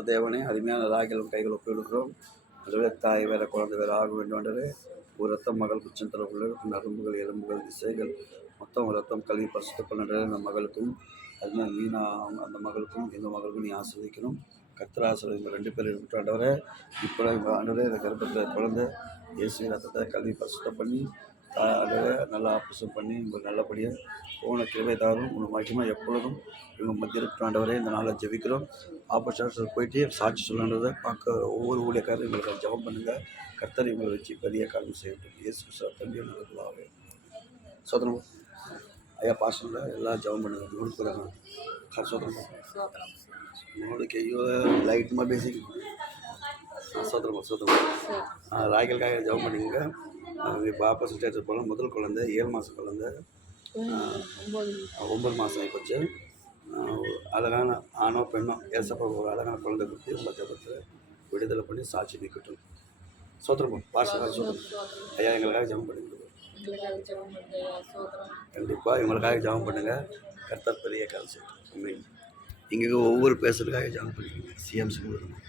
பரிசுத்த தேவனே, அருமையான ராகிலும் கைகள் ஒப்பிடுக்கிறோம். அதுவே தாய் வேற குழந்தை வேற ஆக வேண்டும். ஒரு ரத்தம் மகள் குச்சந்தரவுள்ள நரம்புகள் எலும்புகள் திசைகள் மொத்தம் ஒரு ரத்தம் கல்வி பரிசுத்த பண்ணுற அந்த மகளுக்கும் அதுமாதிரி மீனா அந்த மகளுக்கும் இந்த மகளுக்கும் நீ ஆசிர்வதிக்கணும். கர்த்தர் ஆசிர்வதிங்க 2 பேர் இருக்கட்டும் ஆண்டவரே. இப்போ ஆண்டவரே இந்த கர்ப்பத்தில் குழந்தை இயேசு ரத்தத்தை கல்வி பரிசுத்தம் பண்ணி ஆண்டவரே நல்லா ஆப்ரேஷன் பண்ணி உங்களுக்கு நல்லபடியாக போன கிருபை தாரும். உங்களுக்கு மகிமை எப்பொழுதும் இவங்க மத்திய இருக்கட்டும் ஆண்டவரே. இந்த நாளை ஜெபிக்கிறோம். ஆப்பர்ச்சுனிட்டி போயிட்டு சாட்சி சொல்லணுன்றதை பார்க்க ஒவ்வொரு ஊழியக்காரரும் எங்களுக்கு ஜெபம் பண்ணுங்கள். கர்த்தர் இவங்களை வச்சு பெரிய காரியம் செய்யட்டும். இயேசு தம்பி நல்லதாகவே சோதனம் ஐயா பாசனில் எல்லாம் ஜெபம் பண்ணுங்க. உங்களுக்கு சோதனம் உங்களுக்கு ஐயோ லைட்டுமா பேசி சோதனம் ராய்களுக்காக ஜெபம் பண்ணிங்க. இப்போ ஆப்போசிட் போல முதல் குழந்தை 7 மாதம் குழந்தை 9 மாதம் ஆகிப்போச்சு. அழகான ஆணோ பெண்ணோ ஏசப்பா ஒரு அழகான குழந்தை கொடுத்து உங்கள் ஜபத்தில் விடுதலை பண்ணி சாட்சி நிற்கட்டும். சோத்திரம் பாச சோத்திரம் ஐயா எங்களுக்காக ஜெபம் பண்ணுங்க. கண்டிப்பாக இவங்களுக்காக ஜெபம் பண்ணுங்கள். கர்த்தர் பெரிய கால் செய்யணும். இங்கே ஒவ்வொரு பேசுறதுக்காக ஜெபம் பண்ணிக்கோங்க. சிஎம்சி கொடுக்கணும்.